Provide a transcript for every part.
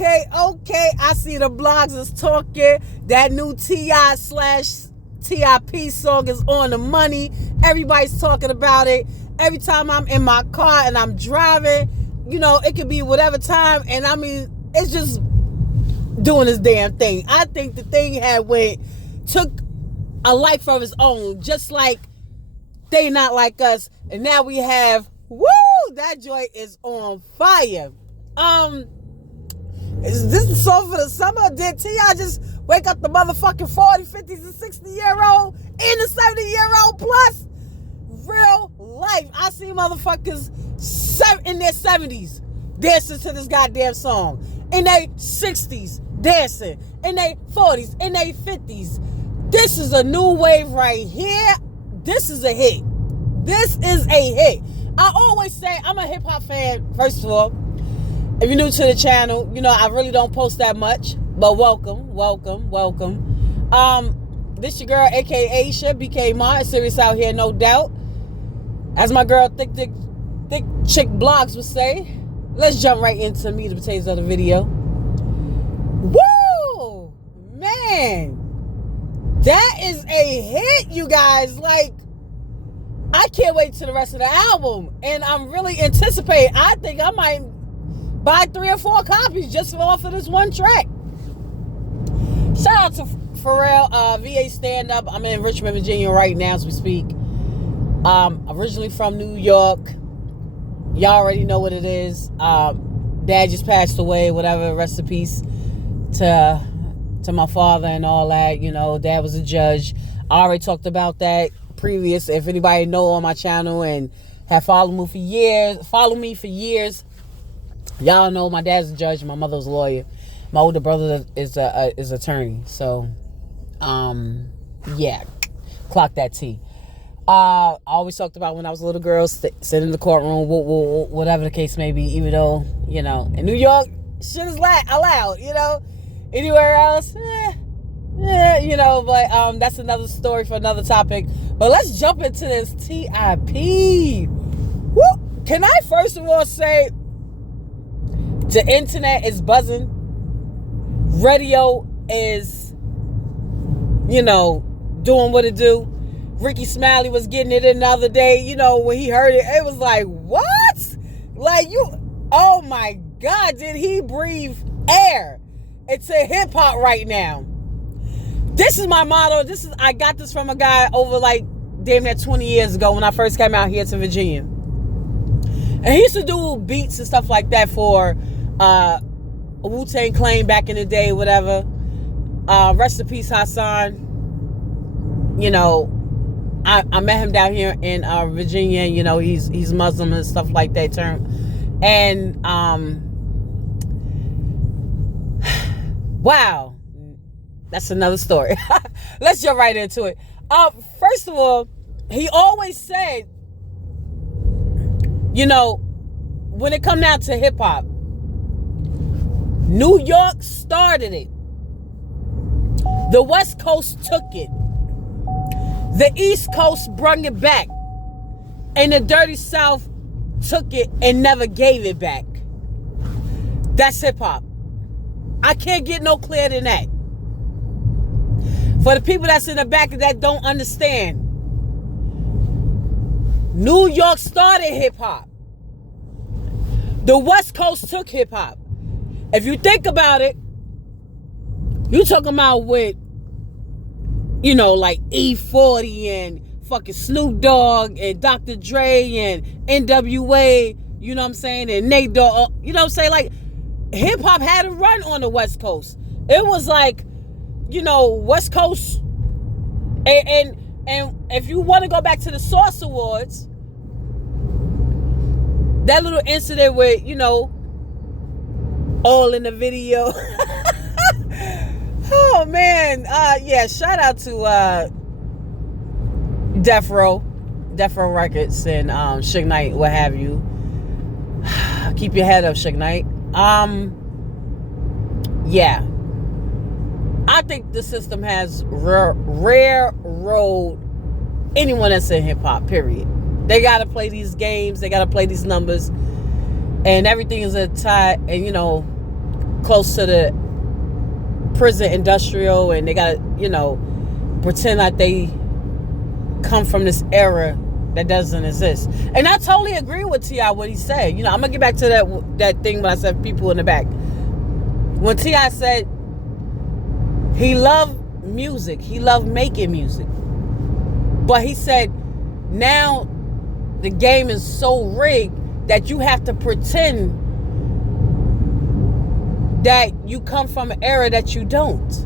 Okay. I see the blogs is talking. That new T.I/TIP song is on the money. Everybody's talking about it. Every time I'm in my car and I'm driving, it could be whatever time. And I mean, it's just doing this damn thing. I think the thing took a life of its own, just like They Not Like Us. And now we have, that joint is on fire. Is this the song for the summer? Did T.I. just wake up the motherfucking 40, 50s, and 60-year-old and the 70-year-old plus? Real life. I see motherfuckers in their 70s dancing to this goddamn song. In their 60s dancing. In their 40s. In their 50s. This is a new wave right here. This is a hit. This is a hit. I always say I'm a hip-hop fan, first of all. If you're new to the channel, I really don't post that much. But welcome. This your girl, a.k.a. Aisha, BK Martin. Serious out here, no doubt. As my girl, thick chick blogs would say. Let's jump right into the meat and potatoes of the video. Woo! Man. That is a hit, you guys. I can't wait till the rest of the album. And I'm really anticipating. I think I might buy 3 or 4 copies just off of this one track. Shout out to Pharrell, VA stand-up. I'm in Richmond, Virginia right now as we speak. Originally from New York. Y'all already know what it is. Dad just passed away, whatever. Rest in peace to my father and all that. Dad was a judge. I already talked about that previous. If anybody know on my channel and have followed me for years, y'all know my dad's a judge. My mother's a lawyer. My older brother is attorney. So, yeah, clock that T. I always talked about when I was a little girl, sitting in the courtroom, whatever the case may be, even though, in New York, shit is allowed, anywhere else, but that's another story for another topic. But let's jump into this TIP. Woo! Can I first of all say, the internet is buzzing. Radio is, doing what it do. Ricky Smiley was getting it in the other day, when he heard it, it was like, what? Oh my God, did he breathe air? It's a hip hop right now. This is my motto. I got this from a guy over damn near 20 years ago when I first came out here to Virginia. And he used to do beats and stuff like that for Wu-Tang Clan back in the day, whatever. Rest in peace, Hassan. I met him down here in Virginia. He's Muslim and stuff like that. And wow, that's another story. Let's jump right into it. First of all, he always said, when it come down to hip hop, New York started it. The West Coast took it. The East Coast brung it back. And the Dirty South took it and never gave it back. That's hip hop. I can't get no clearer than that. For the people that's in the back that don't understand, New York started hip hop. The West Coast took hip hop. If you think about it, you talking about with, E40 and fucking Snoop Dogg and Dr. Dre and NWA, you know what I'm saying, and Nate Dogg, you know what I'm saying? Hip hop had a run on the West Coast. It was West Coast, and if you want to go back to the Source Awards, that little incident with, all in the video. Oh man, yeah, shout out to Death Row Records and Suge Knight, what have you. Keep your head up, Suge Knight. Yeah, I think the system has railroad anyone that's in hip hop, period. They gotta play these games, they gotta play these numbers, and everything is a tie. And close to the prison industrial, and they gotta, pretend like they come from this era that doesn't exist. And I totally agree with T.I. what he said. I'm gonna get back to that thing when I said people in the back. When T.I. said he loved music, he loved making music, but he said now the game is so rigged that you have to pretend that you come from an era that you don't.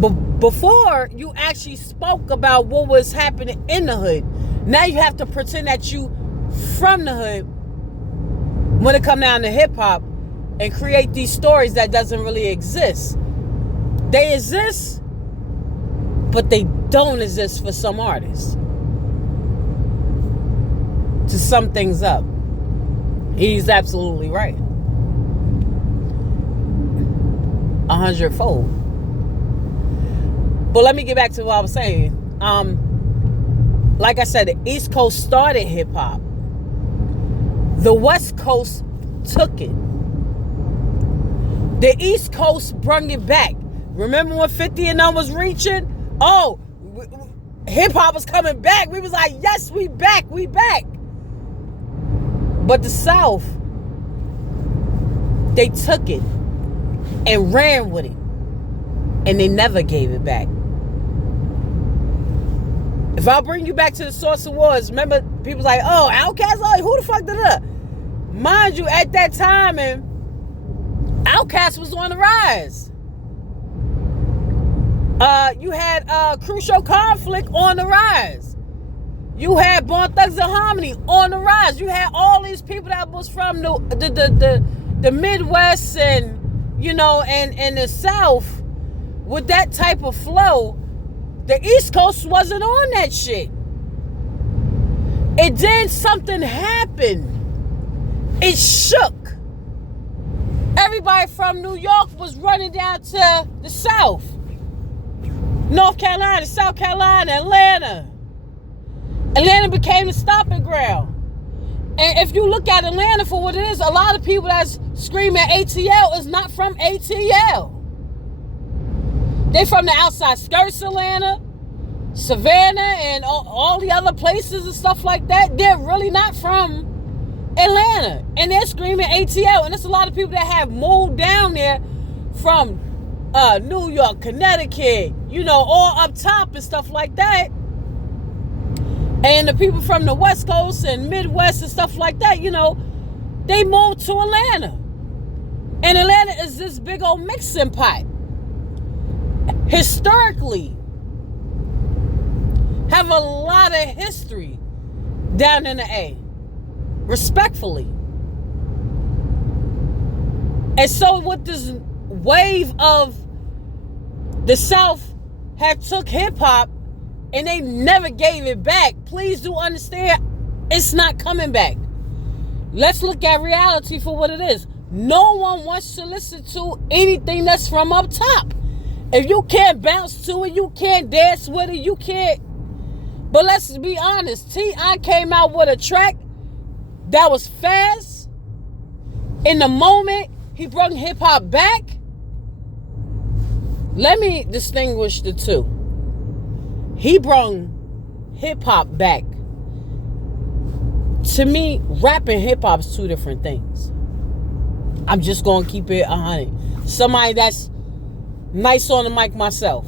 But before, you actually spoke about what was happening in the hood. Now you have to pretend that you from the hood when it come down to hip hop and create these stories that doesn't really exist. They exist, but they don't exist for some artists. To sum things up, he's absolutely right. 100-fold. But let me get back to what I was saying. Like I said, the East Coast started hip hop. The West Coast took it. The East Coast brung it back. Remember when 50 and them was reaching? Oh, hip hop was coming back. We was like, yes, we back. But the South, they took it and ran with it, and they never gave it back. If I bring you back to the Source Awards, remember people like, oh, Outkast, who the fuck did that? Mind you, at that time, and Outkast was on the rise. You had Crucial Conflict on the rise. You had Bone Thugs and Harmony on the rise. You had all these people that was from the Midwest and and the South with that type of flow. The East Coast wasn't on that shit. And then something happened. It shook. Everybody from New York was running down to the South. North Carolina, South Carolina, Atlanta. Atlanta became the stomping ground. And if you look at Atlanta for what it is, a lot of people that's screaming ATL is not from ATL. They from the outside skirts of Atlanta, Savannah, and all the other places and stuff like that. They're really not from Atlanta. And they're screaming ATL. And there's a lot of people that have moved down there from New York, Connecticut, all up top and stuff like that. And the people from the West Coast and Midwest and stuff like that, they moved to Atlanta. And Atlanta is this big old mixing pot. Historically, have a lot of history down in the A. Respectfully. And so with this wave of the South have took hip-hop and they never gave it back, please do understand, it's not coming back. Let's look at reality for what it is. No one wants to listen to anything that's from up top. If you can't bounce to it, you can't dance with it, you can't. But let's be honest, T.I. came out with a track that was fast. In the moment, he brought hip-hop back. Let me distinguish the two. He brought hip-hop back. To me, rap and hip-hop is two different things. I'm just going to keep it 100. Somebody that's nice on the mic myself.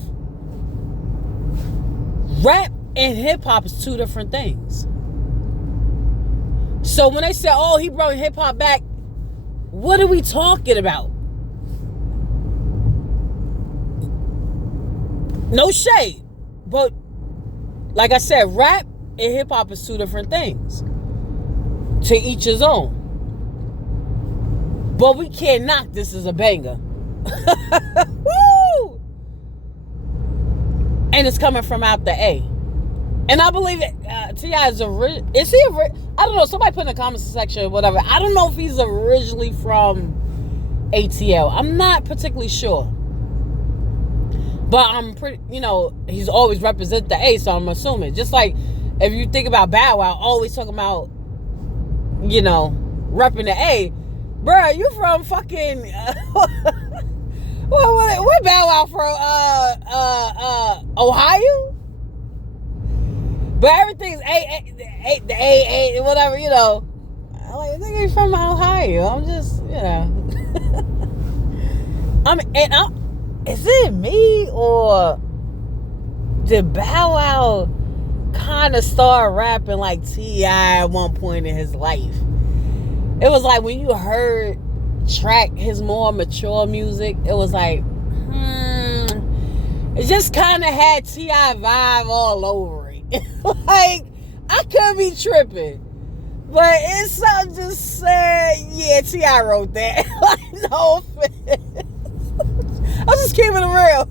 Rap and hip-hop is two different things. So when they say, oh, he brought hip-hop back, what are we talking about? No shade. But like I said, rap and hip-hop is two different things. To each his own. But we can't knock this as a banger. Woo! And it's coming from out the A. And I believe it. T.I. is he I don't know. Somebody put in the comments section or whatever. I don't know if he's originally from ATL. I'm not particularly sure. But I'm pretty, he's always represent the A, so I'm assuming. Just like if you think about Bow Wow, always talking about, repping the A. Bruh, you from fucking what Bow Wow from Ohio? But everything's a whatever, you know. I'm like, nigga, you from Ohio. I'm just, you know. Is it me or did Bow Wow kind of start rapping like T.I. at one point in his life? It was like when you heard his more mature music, it was like, it just kind of had T.I. vibe all over it. Like, I could be tripping. But it's something just said, yeah, T.I. wrote that. Like, no offense. I'm just keeping it real.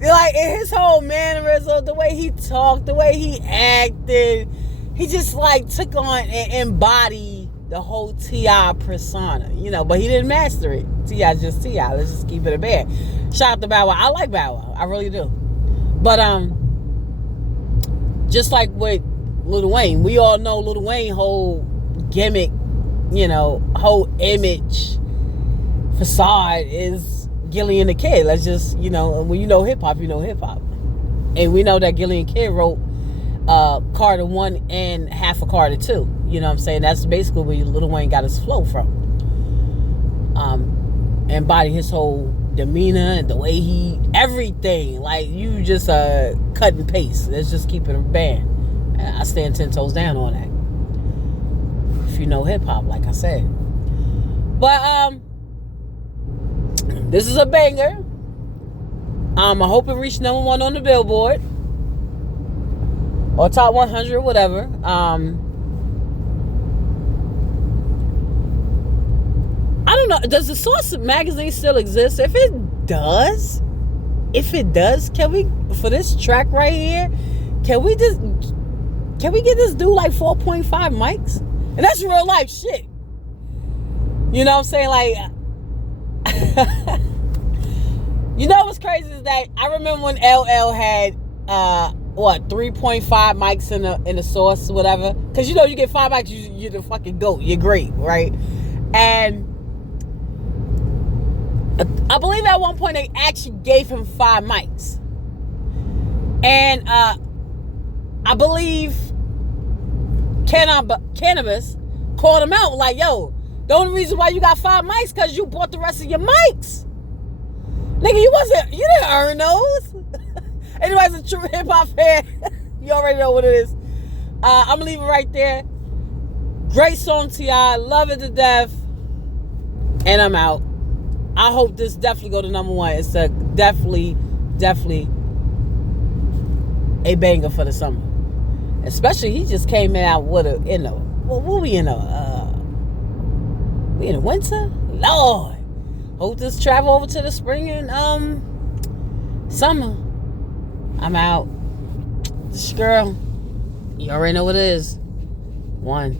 Like, in his whole mannerism, the way he talked, the way he acted, he just, like, took on and embodied the whole T.I. persona, you know, but he didn't master it. T.I.'s just T.I. Let's just keep it a band. Shout out to Bow Wow. I like Bow Wow. I really do. But, just like with Lil Wayne, we all know Lil Wayne whole gimmick, you know, whole image facade is Gillian the Kid. Let's just, you know, when you know hip hop, you know hip hop. And we know that Gillian Kid wrote Carter 1 and half of Carter 2. You know what I'm saying? That's basically where Lil Wayne got his flow from. Embody his whole demeanor and the way he, everything. Like, you just cut and paste. Let's just keep it a band. I stand 10 toes down on that. If you know hip hop, like I said. But this is a banger. I hope it reached number 1 on the Billboard or top 100, whatever. I don't know. Does the Source magazine still exist? If it does, can we, for this track right here, can we get this dude like 4.5 mics? And that's real life shit. You know what I'm saying? Like, you know what's crazy is that I remember when LL had 3.5 mics in the Source, whatever. Because you know you get 5 mics, you're the fucking GOAT. You're great, right? And I believe at one point they actually gave him 5 mics. And I believe Cannabis called him out like, yo, the only reason why you got 5 mics because you bought the rest of your mics. Nigga, you didn't earn those. Anybody's a true hip-hop fan, you already know what it is. I'm gonna leave it right there. Great song, T.I. Love it to death. And I'm out. I hope this definitely go to number 1. It's definitely a banger for the summer. Especially he just came out with we in the winter? Lord. Hope this travel over to the spring and summer. I'm out. This girl. You already know what it is. 1.